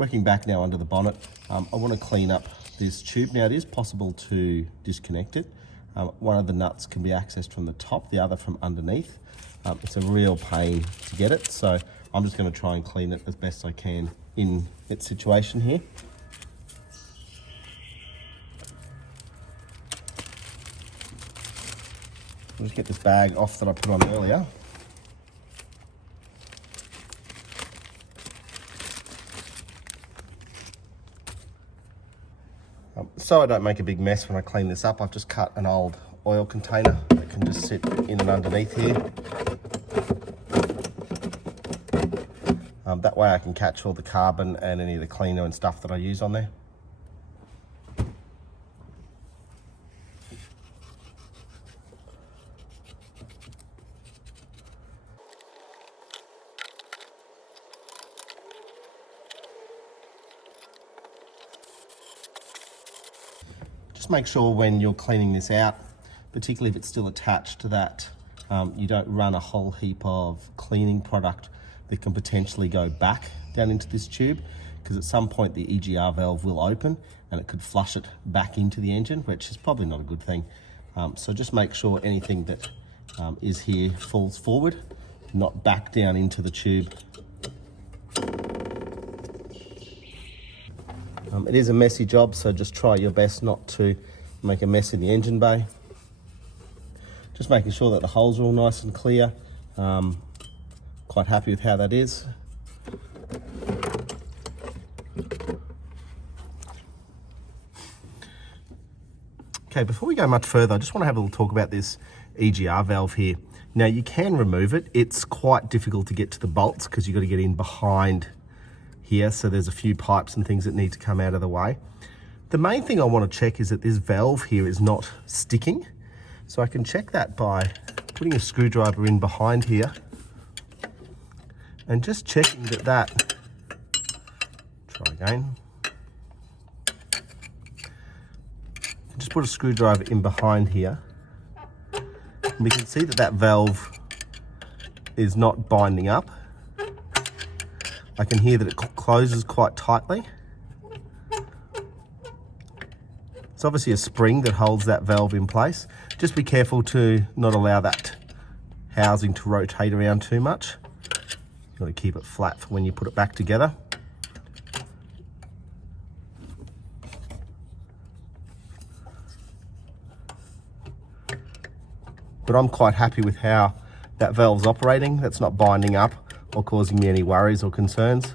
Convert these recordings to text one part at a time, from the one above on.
Working back now under the bonnet, I want to clean up this tube. Now it is possible to disconnect it. One of the nuts can be accessed from the top, the other from underneath. It's a real pain to get it, so I'm just going to try and clean it as best I can in its situation here. I'll just get this bag off that I put on earlier. So I don't make a big mess when I clean this up, I've just cut an old oil container that can just sit in and underneath here. That way I can catch all the carbon and any of the cleaner and stuff that I use on there. Just make sure when you're cleaning this out, particularly if it's still attached to that, you don't run a whole heap of cleaning product that can potentially go back down into this tube, because at some point the EGR valve will open and it could flush it back into the engine, which is probably not a good thing. So just make sure anything that is here falls forward, not back down into the tube. It is a messy job, so just try your best not to make a mess in the engine bay. Just making sure that the holes are all nice and clear. Quite happy with how that is. Okay, before we go much further, I just want to have a little talk about this EGR valve here. Now you can remove it. It's quite difficult to get to the bolts because you've got to get in behind here, so there's a few pipes and things that need to come out of the way. The main thing I want to check is that this valve here is not sticking. So I can check that by putting a screwdriver in behind here and just checking that try again. Just put a screwdriver in behind here. And we can see that that valve is not binding up. I can hear that it closes quite tightly. It's obviously a spring that holds that valve in place. Just be careful to not allow that housing to rotate around too much. You've got to keep it flat for when you put it back together. But I'm quite happy with how that valve's operating. That's not binding up or causing me any worries or concerns.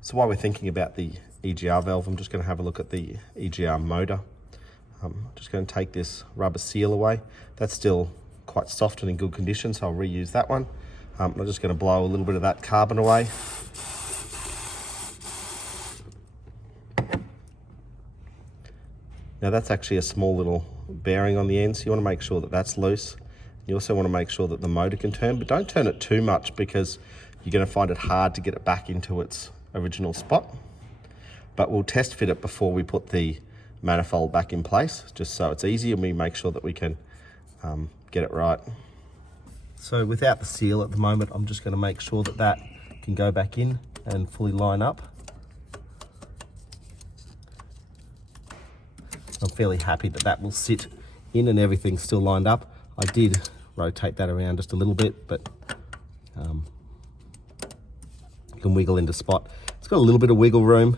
So while we're thinking about the EGR valve, I'm just going to have a look at the EGR motor. I'm just going to take this rubber seal away. That's still quite soft and in good condition, so I'll reuse that one. I'm just going to blow a little bit of that carbon away. Now that's actually a small little bearing on the end, so you want to make sure that that's loose. You also want to make sure that the motor can turn, but don't turn it too much because you're going to find it hard to get it back into its original spot. But we'll test fit it before we put the manifold back in place, just so it's easy and we make sure that we can get it right. So without the seal at the moment, I'm just going to make sure that that can go back in and fully line up. I'm fairly happy that that will sit in and everything's still lined up. I did rotate that around just a little bit, but you can wiggle into spot. It's got a little bit of wiggle room,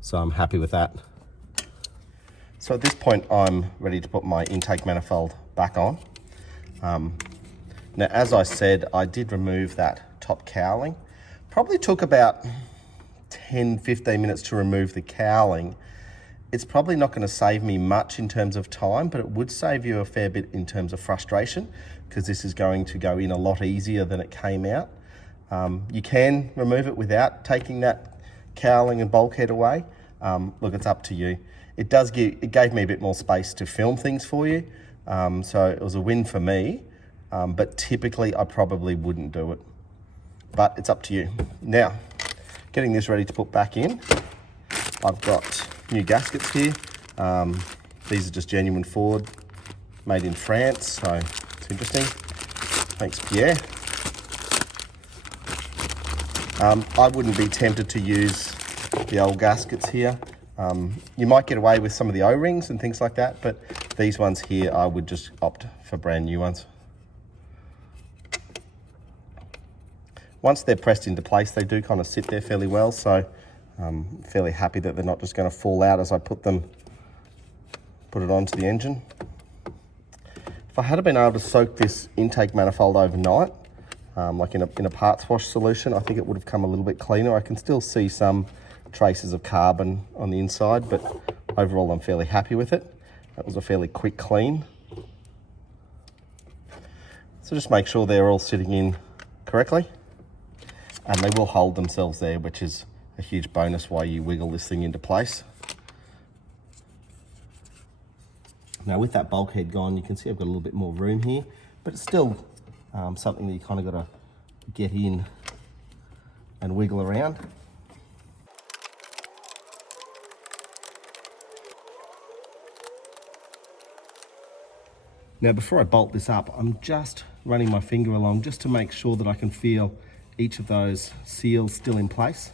so I'm happy with that. So at this point, I'm ready to put my intake manifold back on. Now, as I said, I did remove that top cowling. Probably took about 10-15 minutes to remove the cowling. It's probably not going to save me much in terms of time, but it would save you a fair bit in terms of frustration, because this is going to go in a lot easier than it came out. You can remove it without taking that cowling and bulkhead away. Look, it's up to you. It gave me a bit more space to film things for you, so it was a win for me, but typically I probably wouldn't do it. But it's up to you. Now, getting this ready to put back in, I've got new gaskets here. These are just genuine Ford, made in France, so it's interesting. Thanks, Pierre. I wouldn't be tempted to use the old gaskets here. You might get away with some of the O-rings and things like that, but these ones here, I would just opt for brand new ones. Once they're pressed into place, they do kind of sit there fairly well, so I'm fairly happy that they're not just going to fall out as I put it onto the engine. If I had been able to soak this intake manifold overnight, like in a parts wash solution, I think it would have come a little bit cleaner. I can still see some traces of carbon on the inside, but overall I'm fairly happy with it. That was a fairly quick clean. So just make sure they're all sitting in correctly, and they will hold themselves there, which is a huge bonus while you wiggle this thing into place. Now with that bulkhead gone, you can see I've got a little bit more room here, but it's still something that you kind of got to get in and wiggle around. Now before I bolt this up, I'm just running my finger along just to make sure that I can feel each of those seals still in place.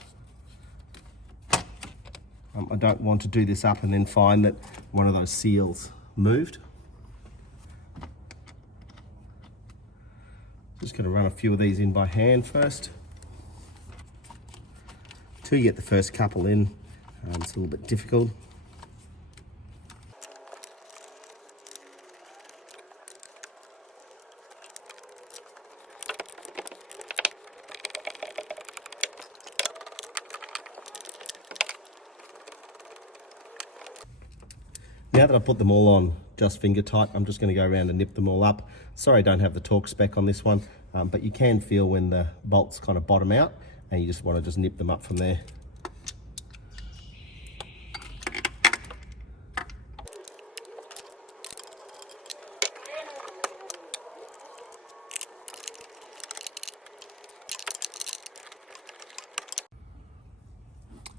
I don't want to do this up and then find that one of those seals moved. Just going to run a few of these in by hand first. Till you get the first couple in, it's a little bit difficult. Now that I've put them all on just finger tight, I'm just going to go around and nip them all up. Sorry I don't have the torque spec on this one, but you can feel when the bolts kind of bottom out and you just want to just nip them up from there.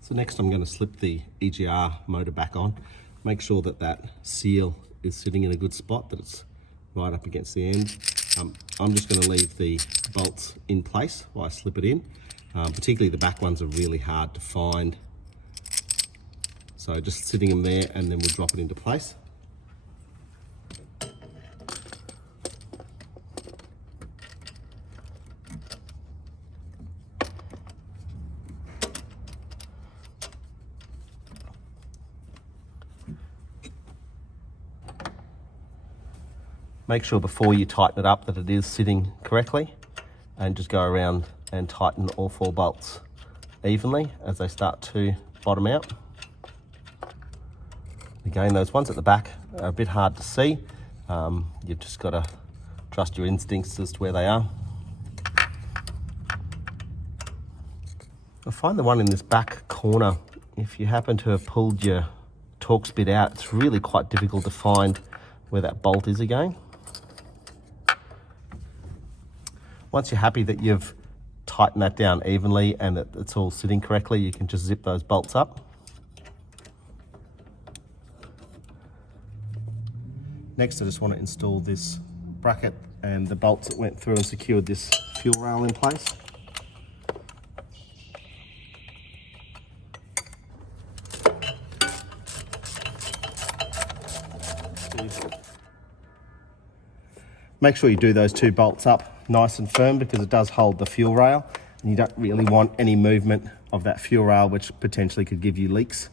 So next I'm going to slip the EGR motor back on. Make sure that that seal is sitting in a good spot, that it's right up against the end. I'm just going to leave the bolts in place while I slip it in. Particularly the back ones are really hard to find. So just sitting them there and then we'll drop it into place. Make sure before you tighten it up that it is sitting correctly, and just go around and tighten all 4 bolts evenly as they start to bottom out. Again, those ones at the back are a bit hard to see. You've just got to trust your instincts as to where they are. I find the one in this back corner, if you happen to have pulled your Torx bit out, it's really quite difficult to find where that bolt is again. Once you're happy that you've tightened that down evenly and that it's all sitting correctly, you can just zip those bolts up. Next, I just want to install this bracket and the bolts that went through and secured this fuel rail in place. Make sure you do those 2 bolts up nice and firm because it does hold the fuel rail, and you don't really want any movement of that fuel rail which potentially could give you leaks.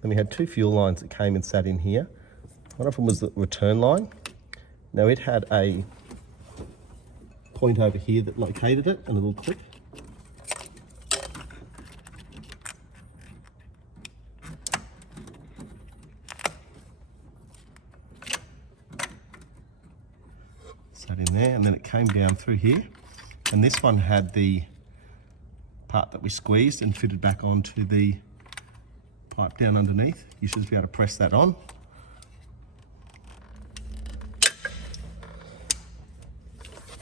Then we had 2 fuel lines that came and sat in here. One of them was the return line. Now it had a point over here that located it, and a little clip. Sat in there, and then it came down through here, and this one had the part that we squeezed and fitted back onto the pipe down underneath. You should be able to press that on.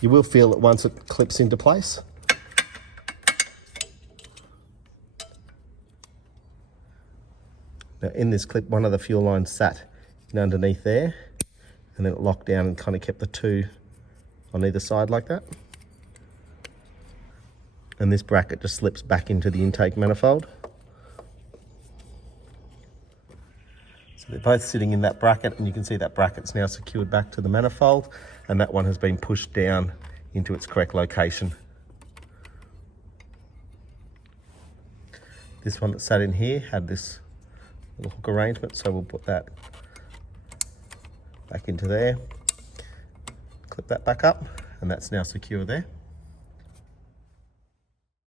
You will feel it once it clips into place. Now in this clip, one of the fuel lines sat in underneath there, and then it locked down and kind of kept the 2 on either side like that. And this bracket just slips back into the intake manifold. So they're both sitting in that bracket, and you can see that bracket's now secured back to the manifold, and that one has been pushed down into its correct location. This one that sat in here had this little hook arrangement, so we'll put that back into there, clip that back up, and that's now secure there.